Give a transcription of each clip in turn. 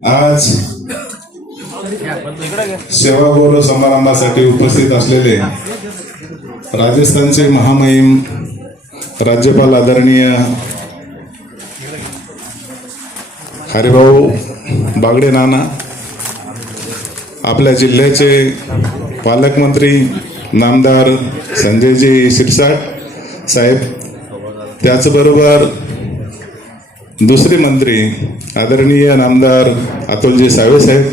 आज सेवा गौरव समारंभासाठी उपस्थित असलेले राजस्थानचे महामहिम राज्यपाल आदरणीय हरिभाऊ बागडे नाना, आपल्या जिल्ह्याचे पालकमंत्री नामदार संजयजी शिरसाट साहेब, त्याचबरोबर दुसरे मंत्री आदरणीय नामदार अतुलजी सावे साहेब,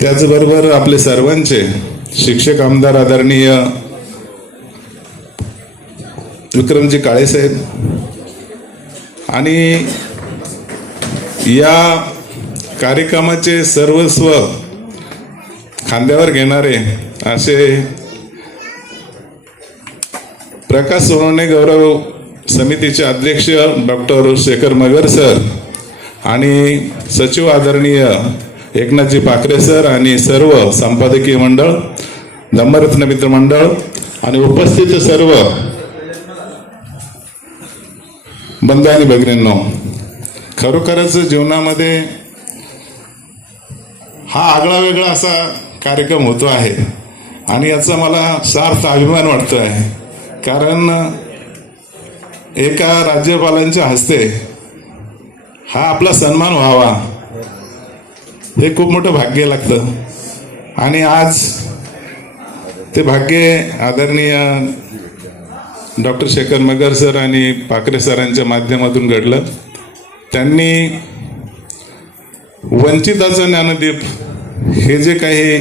त्याचबरोबर आपले सर्वांचे शिक्षक आमदार आदरणीय विक्रमजी काळे साहेब, आणि या कार्यक्रमाचे सर्वस्व खांद्यावर घेणारे असे प्रकाश सोनवणे गौरव समितीचे अध्यक्ष डॉक्टर शेखर मगर सर आणि सचिव आदरणीय एकनाथजी पाखरे सर आणि सर्व संपादकीय मंडळ, धम्मरत्न मित्र मंडळ आणि उपस्थित सर्व बंधू आणि भगिनींनो, खरोखरच जीवनामध्ये हा आगळा वेगळा असा कार्यक्रम होतो आहे आणि याचा मला सार्थ अभिमान वाटतो आहे. कारण एका राज्यपालांच्या हस्ते हा आपला सन्मान व्हावा हे खूप मोठं भाग्य लागतं आणि आज ते भाग्य आदरणीय डॉक्टर शेखर मगर सर आणि पाखरे सरांच्या माध्यमातून घडलं. त्यांनी वंचिताचा ज्ञानदीप हे जे काही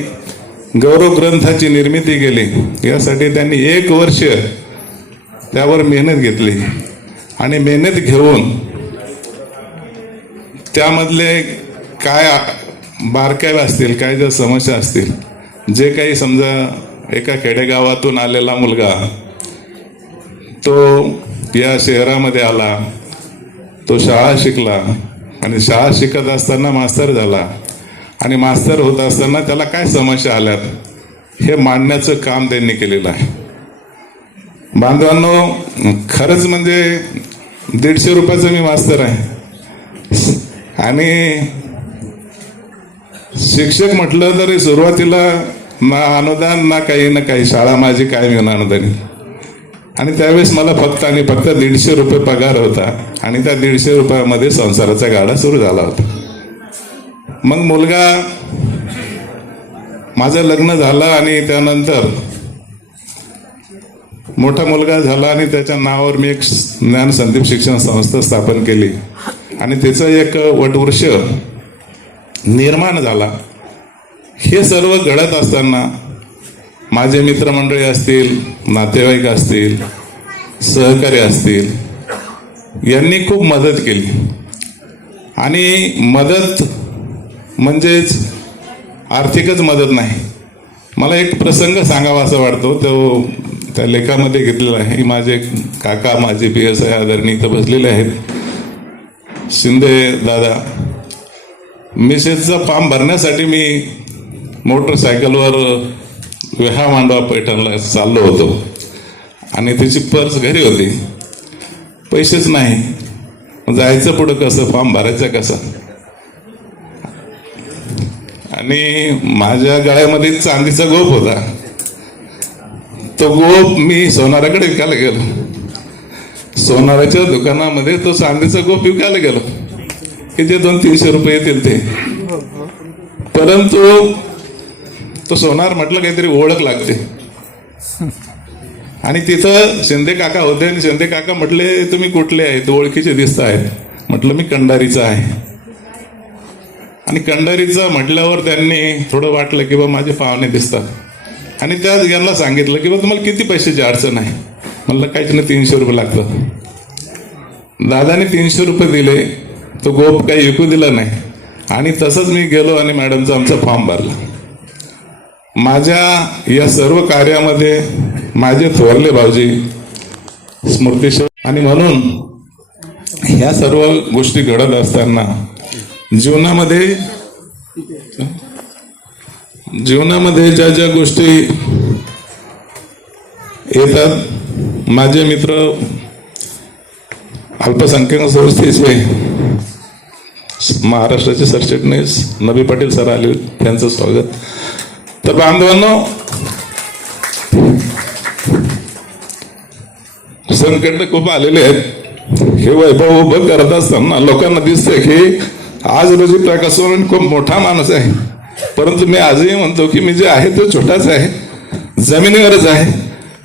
गौरव ग्रंथाची निर्मिती केली, यासाठी त्यांनी 1 वर्ष त्यावर मेहनत घेतली आणि मेहनत घेऊन त्यामधले काय बारकावे असतील, काय ज्या समस्या असतील, जे काही समजा एका खेडेगावातून आलेला मुलगा तो या शहरामध्ये आला, तो शाळा शिकला आणि शाळा शिकत असताना मास्तर झाला आणि मास्तर होत असताना त्याला काय समस्या आल्यात हे मांडण्याचं काम त्यांनी केलेलं आहे. बांधवांनो, खरंच म्हणजे 150 रुपयाचा मी मास्तर आहे आणि शिक्षक म्हटलं तरी सुरुवातीला ना अनुदान ना काही शाळा माझी काय मिळणार अनुदानी, आणि त्यावेळेस मला फक्त आणि फक्त 150 रुपये पगार होता आणि त्या 150 रुपयामध्ये संसाराचा गाडा सुरू झाला होता. मग मुलगा माझं लग्न झालं आणि त्यानंतर मोठा मुलगा झाला आणि त्याच्या नावावर मी एक ज्ञान संदीप शिक्षण संस्था स्थापन केली आणि त्याचा एक वटवृक्ष निर्माण झाला. हे सर्व घडत असताना माझे मित्रमंडळी असतील, नातेवाईक असतील, सहकारी असतील, यांनी खूप मदत केली. आणि मदत म्हणजेच आर्थिकच मदत नाही. मला एक प्रसंग सांगावा असं वाटतो, तो त्या लेखामध्ये घेतलेला आहे. माझे काका, माझे PSI आदरणीय इथं बसलेले आहेत, शिंदे दादा. मिसेसचा फॉर्म भरण्यासाठी मी मोटरसायकलवर विहा मांडवा पैठणला चाललो होतो आणि त्याची पर्स घरी होती. पैसेच नाही. जायचं पुढं कसं, फॉर्म भरायचं कसं. आणि माझ्या गळ्यामध्ये चांदीचा गोप होता. तो गोप मी सोनाराकडे विकायला गेलो. सोनाराच्या दुकानामध्ये तो चांदीचा गोप विकायला गेलो की जे 200-300 रुपये येतील ते. परंतु तो सोनार म्हटलं काहीतरी ओळख लागते. आणि तिथं शिंदे काका होते आणि शिंदे काका म्हटले, तुम्ही कुठले आहेत, ओळखीचे दिसत आहेत. म्हटलं मी कंडारीचा आहे. आणि कंडारीचा म्हटल्यावर त्यांनी थोडं वाटलं की बा माझे पाहुणे दिसतात आणि त्या यांना सांगितलं की बा तुम्हाला किती पैशाची अडचण आहे. म्हणलं काहीच नाही, 300 रुपये लागतात. दादाने 300 रुपये दिले. तो गोप काही विकू दिला नाही. आणि तसंच मी गेलो आणि मॅडमचा आमचा फॉर्म भरला. माझ्या या सर्व कार्यामध्ये माझे थोरले भाऊजी स्मृतीशोध. आणि म्हणून ह्या सर्व गोष्टी घडत असताना जीवनामध्ये ज्या ज्या गोष्टी येतात, माझे मित्र अल्पसंख्याक संस्थेचे महाराष्ट्राचे सरचिटणीस नबी पाटील सर आले, त्यांचं स्वागत. तर बांधवांनो, संकट खूप आलेले आहेत. हे वैभव उभं करत असताना लोकांना दिसतंय की आज रोजी प्रकाश खूप मोठा माणूस आहे. परंतु मी आजही म्हणतो की मी जे आहे तो छोटाच आहे, जमिनीवरच आहे.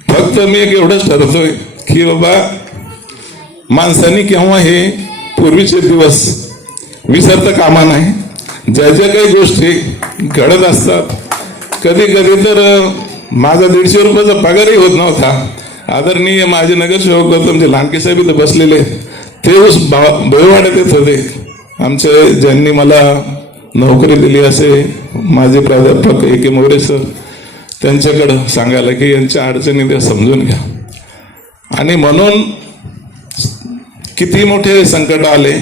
फक्त मी एक एवढंच ठरवतोय की बाबा माणसांनी केव्हा हे पूर्वीचे दिवस विसरता कामा नाही. ज्या ज्या काही गोष्टी घडत असतात, कधी कधी तर माझा 150 रुपयाचा पगारही होत नव्हता. आदरणीय माझे नगरसेवक गौतमजी लांडगे साहेब इथं बसलेले, ते भोयवाड्यात येत होते. आमचे ज्यांनी मला नोकरी दिली असे माझे प्राध्यापक A.K. मोरे सर, त्यांच्याकडं सांगायला की यांच्या अडचणी ते समजून घ्या. आणि म्हणून किती मोठे संकट आले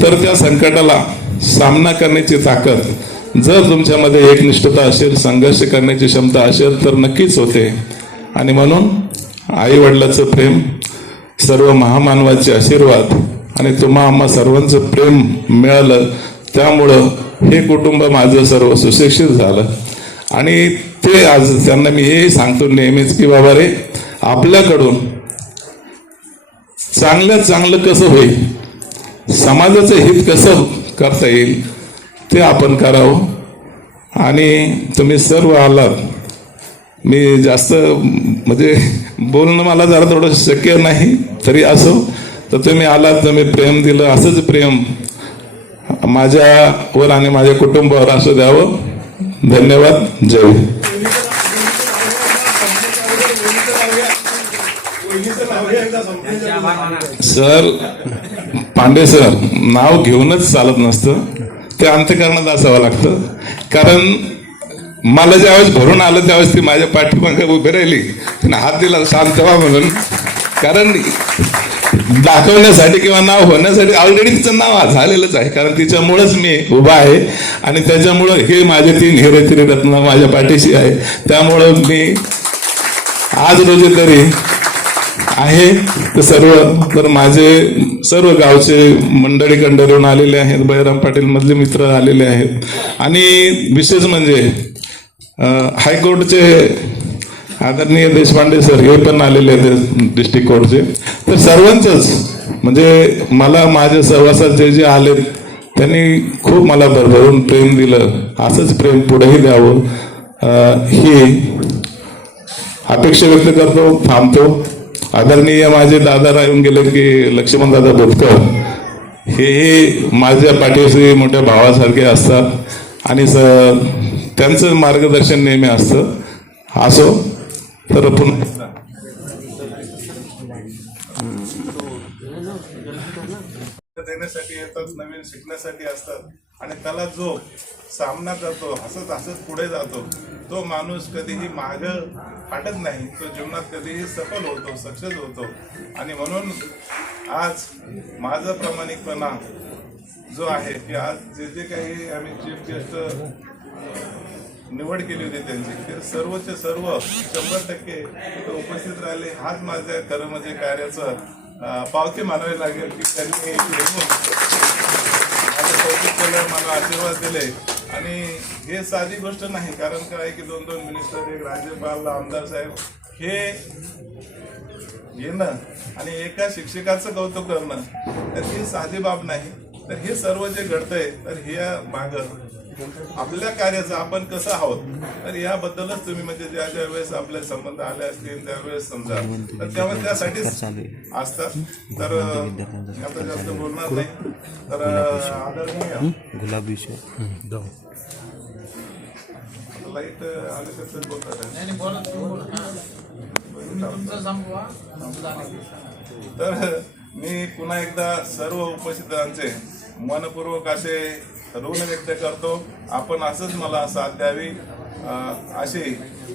तर त्या संकटाला सामना करण्याची ताकद जर तुमच्यामध्ये एकनिष्ठता असेल, संघर्ष करण्याची क्षमता असेल तर नक्कीच होते. आणि म्हणून आई वडिलाचं प्रेम, सर्व महामानवाचे आशीर्वाद आणि तुम्हा आम्हा सर्वांचं प्रेम मिळालं, त्यामुळं हे कुटुंब माझं सर्व सुशिक्षित झालं. आणि ते आज त्यांना मी हे सांगतो नेहमीच की बाबा रे, आपल्याकडून चांगल्यात चांगलं कसं होईल, समाजाचं हित कसं करता येईल ते आपण करावं. आणि तुम्ही सर्व आलात. मी जास्त म्हणजे बोलणं मला जरा थोडं शक्य नाही, तरी असो तर तुम्ही आलात, तुम्ही प्रेम दिलं, असंच प्रेम माझ्यावर आणि माझ्या कुटुंबावर असं द्यावं. धन्यवाद. जय हिंद. सर पांडे सर, नाव घेऊनच चालत नसतं, ते अंतःकरणात असावं लागतं. कारण मला ज्यावेळेस भरून आलं त्यावेळेस ती माझ्या पाठीमागे उभी राहिली, तिने हात दिला शांत व्हा म्हणून. कारण दाखवण्यासाठी किंवा नाव होण्यासाठी ऑलरेडी तिचं नाव झालेलंच आहे, कारण तिच्यामुळेच मी उभा आहे. आणि त्याच्यामुळं हे माझे 3 हिरे रत्न माझ्या पाठीशी आहे. त्यामुळं मी आज रोजी तरी आहे. तर माझे सर्व गावचे मंडळी कंडरून आलेले आहेत, बळीराम पाटील मधले मित्र आलेले आहेत. आणि विशेष म्हणजे हायकोर्टचे आदरणीय देशपांडे सर हे पण आलेले आहेत डिस्ट्रिक्ट कोर्टचे. तर सर्वांचंच म्हणजे मला माझ्या सहवासाचे जे आले त्यांनी खूप मला भरभरून प्रेम दिलं. असंच प्रेम पुढेही द्यावं ही अपेक्षा व्यक्त करतो, थांबतो. आदरणीय माझे दादा राहून गेले की लक्ष्मण दादा बोरकर, हे माझ्या पाठीशी मोठ्या भावासारखे असतात आणि त्यांचं मार्गदर्शन नेहमी असतं. असो तर पुन्हा देण्यासाठी येतात, नवीन शिकण्यासाठी असतात आणि त्याला जो सामना करतो, हसत हसत पुढे जातो, तो माणूस कधीही माग हटत नाही, तो जीवनात कधीही सफल होतो, सक्सेस होतो. आणि म्हणून आज माझा प्रामाणिकपणा जो आहे की आज जे जे काही आम्ही चीफ गेस्ट निवड केली होती त्यांची, ते सर्वचे सर्व 100% इथं उपस्थित राहिले. हाच माझ्या खरं म्हणजे कार्याचं पावती मानावी लागेल की त्यांनी येऊन माझं कौतुक केलं, मला आशीर्वाद दिले. आणि हे साधी गोष्ट नाही, कारण काय की 2-2 मिनिस्टर, एक राज्यपाल, आमदार साहेब हे येणं आणि एका शिक्षकाचं कौतुक करणं, तर ही साधी बाब नाही. तर हे सर्व जे घडतंय, तर हे मागं आपल्या कार्याचं आपण कसं आहोत, तर याबद्दलच तुम्ही म्हणजे ज्या ज्या वेळेस आपले संबंध आले असतील त्यावेळेस समजा, तर तेव्हा त्यासाठीच असतात. तर आता जास्त बोलणार नाही. तर आदरणीय गुलाबी लाईट आले तर बोलतात. तर मी पुन्हा एकदा सर्व उपस्थितांचे मनपूर्वक असे ऋण व्यक्त करतो. आपण असंच मला साथ द्यावी अशी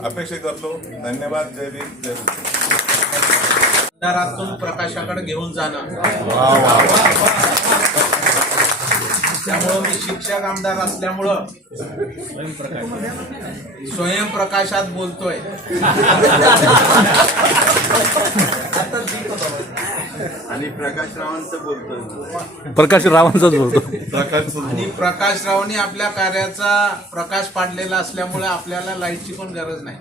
अपेक्षा करतो. धन्यवाद. जय भीम, जय अंधारातून प्रकाशाकडे घेऊन जाणं. त्यामुळं मी शिक्षक आमदार असल्यामुळं स्वयंप्रकाशात बोलतोय. आणि प्रकाश रावांचं बोलतोय. प्रकाश रावांचाच बोलतो. आणि प्रकाश रावांनी आपल्या कार्याचा प्रकाश पाडलेला असल्यामुळे आपल्याला लाईटची पण गरज नाही.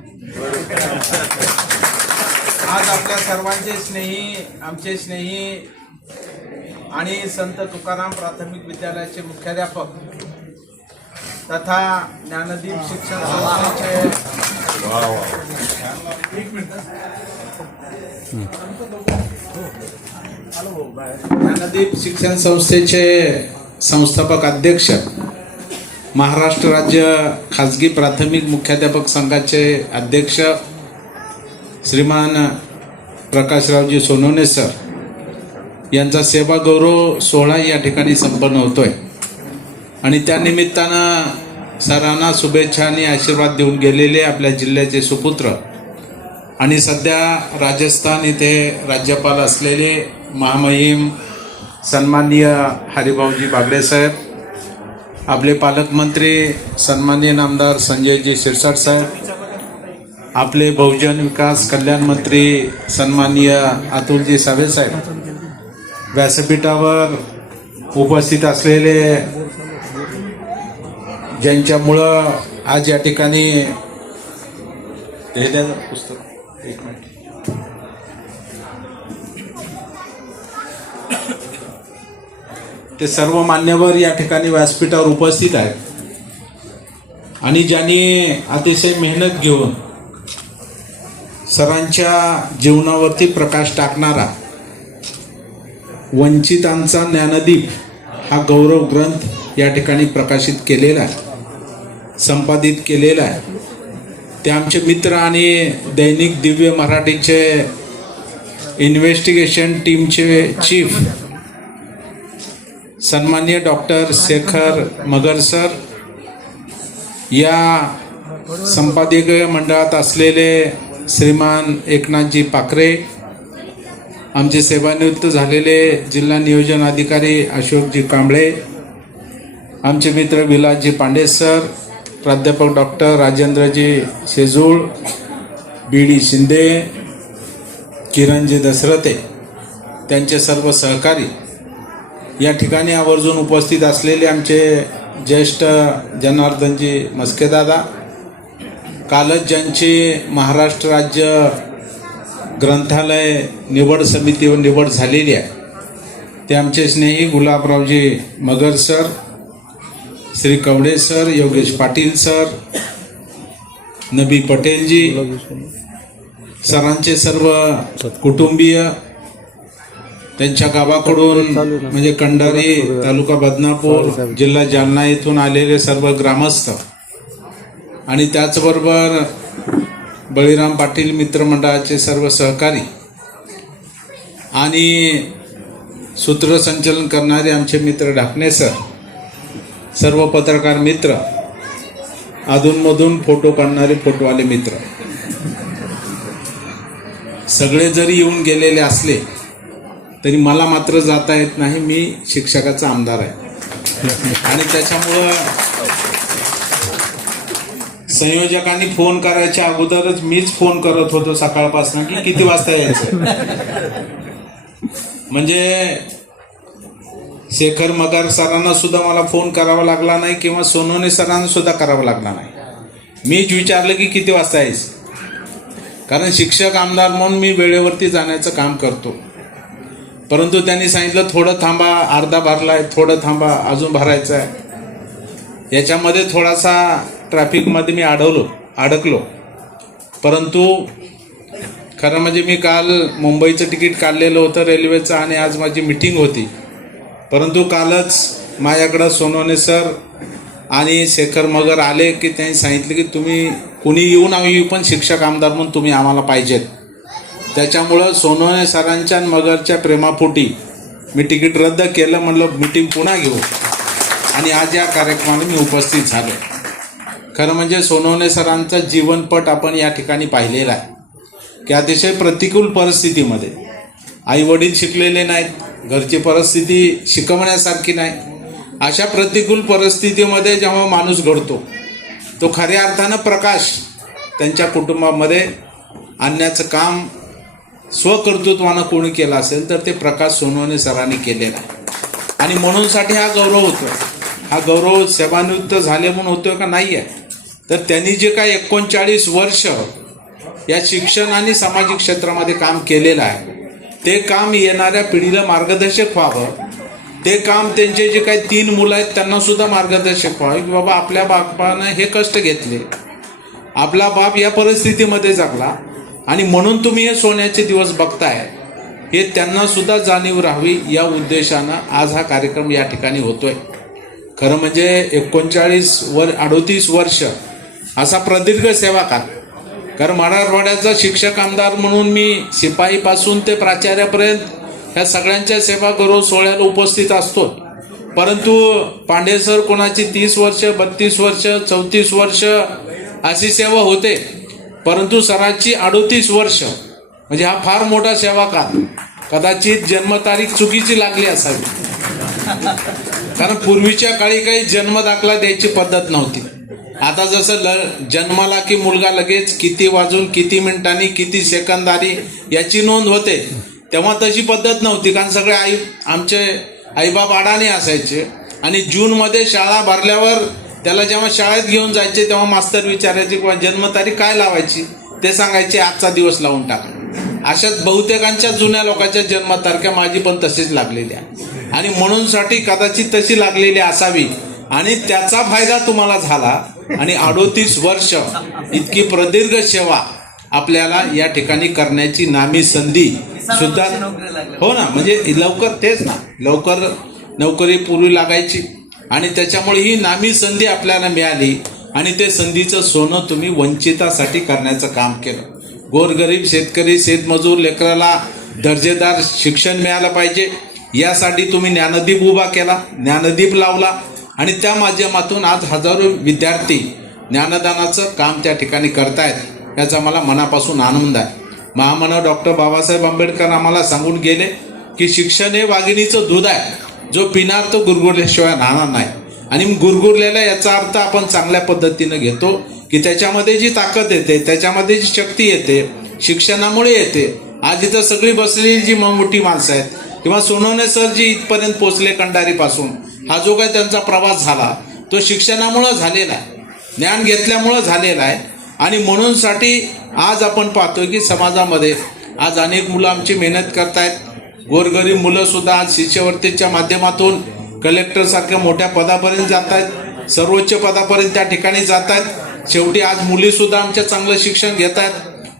आज आपल्या सर्वांचे स्नेही, आमचे स्नेही आणि संत तुकाराम प्राथमिक विद्यालयाचे मुख्याध्यापक तथा ज्ञानदीप शिक्षण संस्थेचे ज्ञानदीप शिक्षण संस्थेचे संस्थापक अध्यक्ष, महाराष्ट्र राज्य खाजगी प्राथमिक मुख्याध्यापक संघाचे अध्यक्ष श्रीमान प्रकाशरावजी सोनवणे सर यांचा सेवा गौरव सोहळा या ठिकाणी संपन्न होतोय. आणि त्यानिमित्तानं सरांना शुभेच्छा आणि आशीर्वाद देऊन गेलेले आपल्या जिल्ह्याचे सुपुत्र आणि सध्या राजस्थान इथे राज्यपाल असलेले महामहिम सन्माननीय हरिभाऊजी बागडे साहेब, आपले पालकमंत्री सन्माननीय नामदार संजयजी शिरसाट साहेब, आपले बहुजन विकास कल्याण मंत्री सन्माननीय अतुलजी सावे साहेब, व्यासपीठावर उपस्थित असलेले ज्यांच्यामुळं आज या ठिकाणी हे पुस्तक एक मिनिट ते सर्व मान्यवर या ठिकाणी व्यासपीठावर उपस्थित आहेत आणि ज्यांनी अतिशय मेहनत घेऊन सरांच्या जीवनावरती प्रकाश टाकणारा वंचितांचा ज्ञानदीप हा गौरव ग्रंथ या ठिकाणी प्रकाशित केलेला आहे, संपादित केलेला आहे. ते आमचे मित्र आणि दैनिक दिव्य मराठीचे इन्व्हेस्टिगेशन टीमचे चीफ सन्माननीय डॉक्टर शेखर मगर सर, या संपादकीय मंडळात असलेले श्रीमान एकनाथजी पाखरे, आमचे सेवानिवृत्त झालेले जिल्हा नियोजन अधिकारी अशोकजी कांबळे, आमचे मित्र विलासजी पांडे सर, प्राध्यापक डॉक्टर राजेंद्रजी शेजूळ, बी डी शिंदे, किरणजी दसरथे, त्यांचे सर्व सहकारी, या ठिकाणी आवर्जून उपस्थित असलेले आमचे ज्येष्ठ जनार्दनजी मस्केदादा, कालच ज्यांची महाराष्ट्र राज्य ग्रंथालय निवड समितीवर निवड झालेली आहे, ते आमचे स्नेही Gulabraoji Magar sir, Shri Kavade sir, Yogesh Patil sir, Nabi Patelji, सरांचे सर्व कुटुंबीय, त्यांच्या गावाकडून म्हणजे कंडारी तालुका बदनापूर जिल्हा जालना येथून आलेले सर्व ग्रामस्थ आणि त्याचबरोबर बळीराम पाटील मित्रमंडळाचे सर्व सहकारी आणि सूत्रसंचलन करणारे आमचे मित्र ढाकणे सर, सर्व पत्रकार मित्र, अधूनमधून फोटो काढणारे फोटोवाले मित्र, सगळे जरी येऊन गेलेले असले तरी मला मात्र जाता येत नाही. मी शिक्षकाचा आमदार आहे आणि त्याच्यामुळं संयोजकांनी फोन करायच्या अगोदरच मीच फोन करत होतो सकाळपासून की किती वाजता यायचं. म्हणजे शेखर मगर सरांना सुद्धा मला फोन करावा लागला नाही किंवा सोनवणे सरांना सुद्धा करावा लागला नाही. मीच विचारलं की किती वाजता यायचं, कारण शिक्षक आमदार म्हणून मी वेळेवरती जाण्याचं काम करतो. परंतु त्यांनी सांगितलं थोडं थांबा, अर्धा भरलाय, थोडं थांबा, अजून भरायचं आहे. याच्यामध्ये थोडासा ट्रॅफिकमध्ये मी अडकलो. परंतु खरं म्हणजे मी काल मुंबईचं तिकीट काढलेलं होतं रेल्वेचं आणि आज माझी मीटिंग होती. परंतु कालच माझ्याकडं सोनवणे सर आणि शेखर मगर आले की त्यांनी सांगितलं की तुम्ही कुणी येऊ ना येऊ पण शिक्षक आमदार म्हणून तुम्ही आम्हाला पाहिजेत. त्याच्यामुळं सोनवणे सरांच्या आणि मगरच्या प्रेमापोटी मी तिकीट रद्द केलं. म्हणलं मीटिंग पुन्हा घेऊ आणि आज या कार्यक्रमाला मी उपस्थित झालो. खरं म्हणजे सोनवणे सरांचा जीवनपट आपण या ठिकाणी पाहिलेला आहे की अतिशय प्रतिकूल परिस्थितीमध्ये, आई वडील शिकलेले नाहीत, घरची परिस्थिती शिकवण्यासारखी नाही, अशा प्रतिकूल परिस्थितीमध्ये जेव्हा माणूस घडतो तो खऱ्या अर्थानं प्रकाश त्यांच्या कुटुंबामध्ये आणण्याचं काम स्वकर्तृत्वानं कोणी केलं असेल तर ते प्रकाश सोनवणे सरांनी केलेला आहे. आणि म्हणूनसाठी हा गौरव होतो. हा गौरव सेवानिवृत्त झाले म्हणून होतोय का नाही आहे, तर त्यांनी जे काय 39 वर्ष या शिक्षण आणि सामाजिक क्षेत्रामध्ये काम केलेलं आहे ते काम येणाऱ्या पिढीला मार्गदर्शक व्हावं. ते काम त्यांचे जे काही 3 मुलं आहेत त्यांना सुद्धा मार्गदर्शक व्हावं की बाबा आपल्या बापानं हे कष्ट घेतले, आपला बाप या परिस्थितीमध्ये जगला आणि म्हणून तुम्ही हे सोन्याचे दिवस बघताय, हे त्यांना सुद्धा जाणीव राहावी या उद्देशानं आज हा कार्यक्रम या ठिकाणी होतोय. खरं म्हणजे 38 वर्ष असा प्रदीर्घ सेवाकाल. कारण मराठवाड्याचा शिक्षक आमदार म्हणून मी शिपाईपासून ते प्राचार्यापर्यंत ह्या सगळ्यांच्या सेवा गौरव सोहळ्याला उपस्थित असतो. परंतु पांडे सर कोणाची 30 वर्ष, 32 वर्ष, 34 वर्ष अशी सेवा होते. परंतु सराची 38 वर्ष म्हणजे हा फार मोठा सेवाकाल. कदाचित जन्मतारीख चुकीची लागली असावी, कारण पूर्वीच्या काळी काही जन्मदाखला द्यायची पद्धत नव्हती. आता जसं जन्माला की मुलगा लगेच किती वाजून किती मिनिटांनी किती सेकंदारी याची नोंद होते, तेव्हा तशी पद्धत नव्हती. कारण सगळे आमचे आईबाप अडाणी असायचे आणि जूनमध्ये शाळा भरल्यावर त्याला जेव्हा शाळेत घेऊन जायचे तेव्हा मास्तर विचारायचे किंवा जन्मतारीख काय लावायची, ते सांगायचे आजचा दिवस लावून टाका. अशाच बहुतेकांच्या जुन्या लोकांच्या जन्मतारख्या माझी पण तशीच लागलेल्या आणि म्हणूनसाठी कदाचित तशी लागलेली असावी आणि त्याचा फायदा तुम्हाला झाला. आणि 38 वर्ष इतकी प्रदीर्घ सेवा आपल्याला या ठिकाणी करण्याची नामी संधी सुद्धा हो ना. म्हणजे लवकर तेच ना, लवकर नोकरी पूर्वी लागायची आणि त्याच्यामुळे ही नामी संधी आपल्याला मिळाली आणि ते संधीचं सोनं तुम्ही वंचितासाठी करण्याचं काम केलं. गोरगरीब शेतकरी, शेतमजूर लेकराला दर्जेदार शिक्षण मिळालं पाहिजे यासाठी तुम्ही ज्ञानदीप उभा केला, ज्ञानदीप लावला आणि त्या माध्यमातून आज हजारो विद्यार्थी ज्ञानदानाचं काम त्या ठिकाणी करतायत. याचा मला मनापासून आनंद आहे. महामानव डॉक्टर बाबासाहेब आंबेडकर आम्हाला सांगून गेले की शिक्षण हे वाघिणीचं दूध आहे, जो पिणार तो गुरगुरल्याशिवाय राहणार नाही. आणि गुरगुरलेला याचा अर्थ आपण चांगल्या पद्धतीनं घेतो की त्याच्यामध्ये जी ताकद येते, त्याच्यामध्ये जी शक्ती येते शिक्षणामुळे येते. आज इथं सगळी बसलेली जी मोठी माणसं आहेत किंवा सोनवणे सर जी इथपर्यंत पोचले कंडारीपासून, हा जो काही त्यांचा प्रवास झाला तो शिक्षणामुळं झालेला आहे, ज्ञान घेतल्यामुळं झालेला आहे. आणि म्हणूनसाठी आज आपण पाहतोय की समाजामध्ये आज अनेक मुलं आमची मेहनत करतायत. गोरगरीब मुलं सुद्धा आज शिष्यवृत्तीच्या माध्यमातून कलेक्टर सारख्या मोठ्या पदापर्यंत जात आहेत, सर्वोच्च पदापर्यंत त्या ठिकाणी जात आहेत. शेवटी आज मुली सुद्धा आमच्या चांगलं शिक्षण घेत आहेत.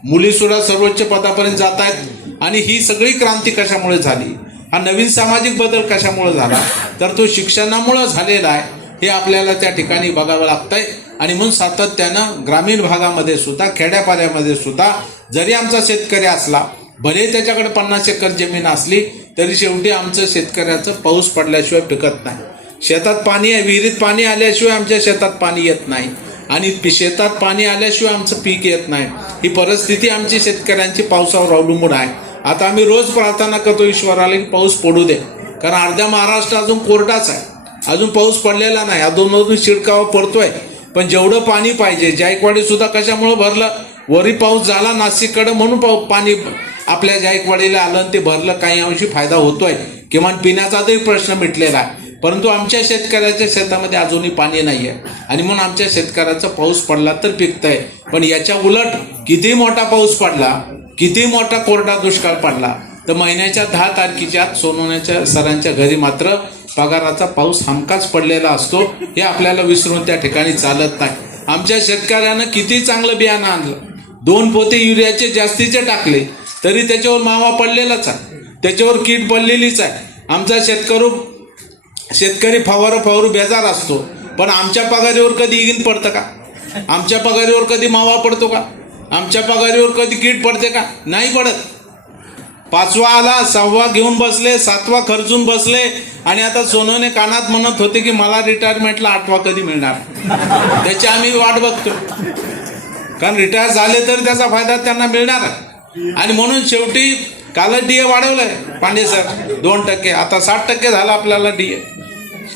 मुली सुद्धा सर्वोच्च पदापर्यंत जात आहेत. आणि ही सगळी क्रांती कशामुळे झाली, हा नवीन सामाजिक बदल कशामुळे झाला, तर तो शिक्षणामुळे झालेला आहे. हे आपल्याला त्या ठिकाणी बघावं लागतंय. आणि म्हणून सातत्यानं ग्रामीण भागामध्ये सुद्धा, खेड्यापाड्यामध्ये सुद्धा जरी आमचा शेतकरी असला, भले त्याच्याकडे 50 एकर जमीन असली, तरी शेवटी आमचं शेतकऱ्याचं पाऊस पडल्याशिवाय पिकत नाही. शेतात पाणी आहे, विहिरीत पाणी आल्याशिवाय आमच्या शेतात पाणी येत नाही, आणि शेतात पाणी आल्याशिवाय आमचं पीक येत नाही. ही परिस्थिती आमची शेतकऱ्यांची पावसावर अवलंबून आहे. आता आम्ही रोज प्रार्थना करतो ईश्वराला की पाऊस पडू दे, कारण अर्ध्या महाराष्ट्र अजून कोरडाच आहे, अजून पाऊस पडलेला नाही. अधूनमधून शिडकावा पडतोय, पण जेवढं पाणी पाहिजे, जायकवाडी सुद्धा कशामुळे भरलं, वरी पाऊस झाला नाशिककडे म्हणून पाणी आपल्या जायकवाडीला आलं, ते भरलं, काही अंशी फायदा होतोय, किमान पिण्याचा तरी प्रश्न मिटलेला आहे. परंतु आमच्या शेतकऱ्याच्या शेतामध्ये अजूनही पाणी नाही आहे, आणि म्हणून आमच्या शेतकऱ्याचा पाऊस पडला तर पिकतंय. पण याच्या उलट किती मोठा पाऊस पडला, किती मोठा कोरडा दुष्काळ पडला, तर महिन्याच्या 10 तारखेच्या सोनवण्याच्या सरांच्या घरी मात्र पगाराचा पाऊस हमखास पडलेला असतो. हे आपल्याला विसरून त्या ठिकाणी चालत नाही. आमच्या शेतकऱ्यानं किती चांगलं बियाणं आणलं, 2 पोते युरियाचे जास्तीचे टाकले, तरी त्याच्यावर मावा पडलेलाच आहे, त्याच्यावर कीड पडलेलीच आहे. आमचा शेतकरी फवारू बेजार असतो, पण आमच्या पगारीवर कधी इगीन पडतं का, आमच्या पगारीवर कधी मावा पडतो का, आमच्या पगारीवर कधी कीड पडते का, नाही पडत. 5वा आला, 6वा घेऊन बसले, 7वा खर्चून बसले, आणि आता सोनवणे कानात म्हणत होते की मला रिटायरमेंटला 8वा कधी मिळणार, त्याची आम्ही वाट बघतो. कारण रिटायर झाले तर त्याचा फायदा त्यांना मिळणार आहे. आणि म्हणून शेवटी कालच डीए वाढवलंय पांडे सर 2%, आता 60% झाला आपल्याला डीए.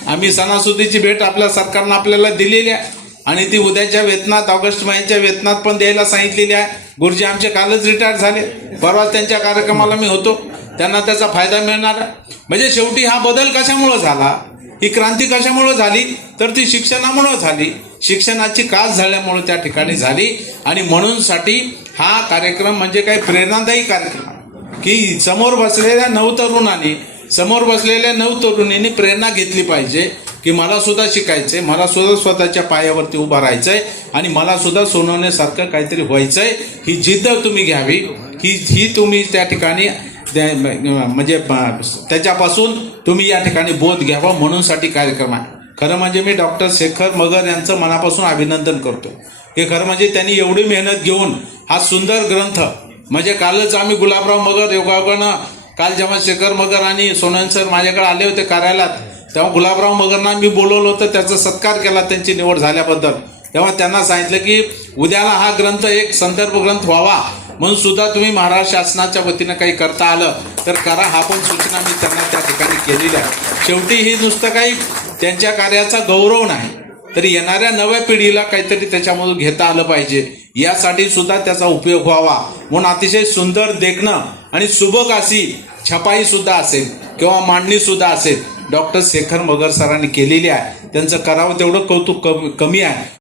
आम्ही सणासुदीची भेट आपल्या सरकारनं आपल्याला दिलेली आहे, आणि ती उद्याच्या वेतनात, ऑगस्ट महिन्याच्या वेतनात पण द्यायला सांगितलेली आहे. गुरुजी आमचे कालच रिटायर झाले, परवा त्यांच्या कार्यक्रमाला मी होतो, त्यांना त्याचा फायदा मिळणार आहे. म्हणजे शेवटी हा बदल कशामुळं झाला, ही क्रांती कशामुळं झाली, तर ती शिक्षणामुळं झाली. शिक्षणाची कास झाल्यामुळे त्या ठिकाणी झाली. आणि म्हणून साठी हा कार्यक्रम म्हणजे काही प्रेरणादायी कार्यक्रम, की समोर बसलेल्या नवतरुणींनी प्रेरणा घेतली पाहिजे, की मला सुद्धा शिकायचंय, मला सुद्धा स्वतःच्या पायावरती उभं राहायचंय, आणि मला सुद्धा सोनवण्यासारखं काहीतरी व्हायचंय. ही जिद्द तुम्ही घ्यावी, ही तुम्ही त्या ठिकाणी म्हणजे त्याच्यापासून तुम्ही या ठिकाणी बोध घ्यावा, म्हणून साठी कार्यक्रम आहे. खरं म्हणजे मी डॉक्टर शेखर मगर यांचं मनापासून अभिनंदन करतो, की खरं म्हणजे त्यांनी एवढी मेहनत घेऊन हा सुंदर ग्रंथ, म्हणजे कालच आम्ही गुलाबराव मगर योगायोगानं, काल जेव्हा शेखर मगर आणि सोनवणे सर माझ्याकडे आले होते कार्यालयात, तेव्हा गुलाबराव मगरना मी बोलवलं होतं, त्याचा सत्कार केला त्यांची निवड झाल्याबद्दल. तेव्हा त्यांना सांगितलं की उद्याला हा ग्रंथ एक संदर्भ ग्रंथ व्हावा, म्हणून सुद्धा तुम्ही महाराष्ट्र शासनाच्या वतीनं काही करता आलं तर करा, हा पण सूचना मी त्यांना त्या ठिकाणी केलेली आहे. शेवटी ही नुसतं काही त्यांच्या कार्याचा गौरव नाही, तर येणाऱ्या नव्या पिढीला काहीतरी त्याच्यामधून घेता आलं पाहिजे, यासाठी सुद्धा त्याचा उपयोग व्हावा. म्हणून अतिशय सुंदर देखणं आणि सुबक अशी छपाई सुद्धा असेल किंवा मांडणी सुद्धा असेल, डॉक्टर शेखर मगर सरांनी केलेली आहे. त्यांचं करावं तेवढं कौतुक कमी आहे.